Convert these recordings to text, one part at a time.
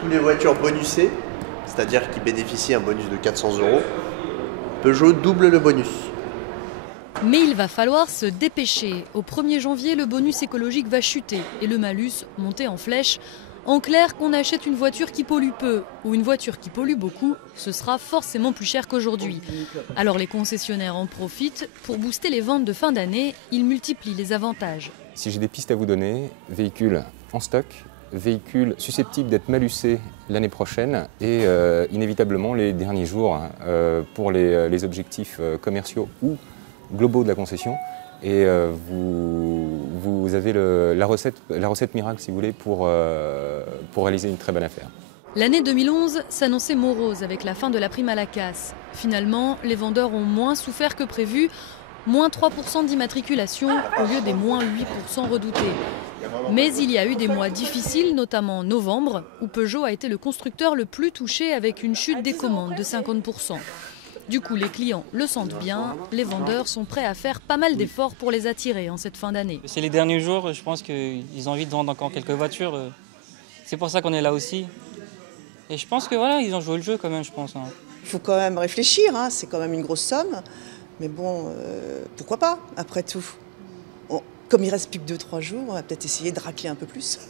toutes les voitures bonusées, c'est-à-dire qui bénéficient d'un bonus de 400 €, Peugeot double le bonus. Mais il va falloir se dépêcher. Au 1er janvier, le bonus écologique va chuter et le malus monter en flèche. En clair, qu'on achète une voiture qui pollue peu ou une voiture qui pollue beaucoup, ce sera forcément plus cher qu'aujourd'hui. Alors les concessionnaires en profitent. Pour booster les ventes de fin d'année, ils multiplient les avantages. Si j'ai des pistes à vous donner, véhicules en stock, véhicules susceptibles d'être malucés l'année prochaine et inévitablement les derniers jours pour les objectifs commerciaux ou globaux de la concession. Et vous avez la recette miracle, si vous voulez, pour réaliser une très bonne affaire. L'année 2011 s'annonçait morose avec la fin de la prime à la casse. Finalement, les vendeurs ont moins souffert que prévu, moins 3% d'immatriculation au lieu des moins 8% redoutés. Mais il y a eu des mois difficiles, notamment en novembre, où Peugeot a été le constructeur le plus touché avec une chute des commandes de 50%. Du coup, les clients le sentent bien, les vendeurs sont prêts à faire pas mal d'efforts pour les attirer en cette fin d'année. C'est les derniers jours, je pense qu'ils ont envie de vendre encore quelques voitures. C'est pour ça qu'on est là aussi. Et je pense que voilà, ils ont joué le jeu quand même, je pense. Il faut quand même réfléchir, hein. C'est quand même une grosse somme. Mais bon, pourquoi pas, après tout. Comme il reste plus que 2-3 jours, on va peut-être essayer de racler un peu plus.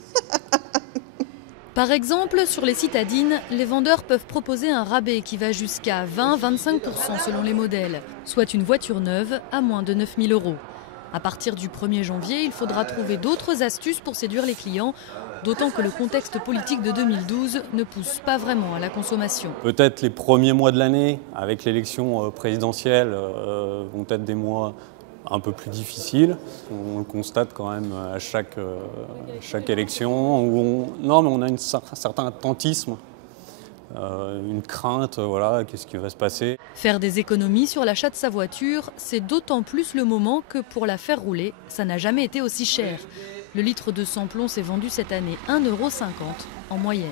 Par exemple, sur les citadines, les vendeurs peuvent proposer un rabais qui va jusqu'à 20-25% selon les modèles, soit une voiture neuve à moins de 9 000 €. À partir du 1er janvier, il faudra trouver d'autres astuces pour séduire les clients, d'autant que le contexte politique de 2012 ne pousse pas vraiment à la consommation. Peut-être les premiers mois de l'année, avec l'élection présidentielle, vont être des mois un peu plus difficiles. On le constate quand même à chaque élection, où on a un certain attentisme, une crainte, voilà, qu'est-ce qui va se passer. Faire des économies sur l'achat de sa voiture, c'est d'autant plus le moment que pour la faire rouler, ça n'a jamais été aussi cher. Le litre de sans-plomb s'est vendu cette année 1,50 € en moyenne.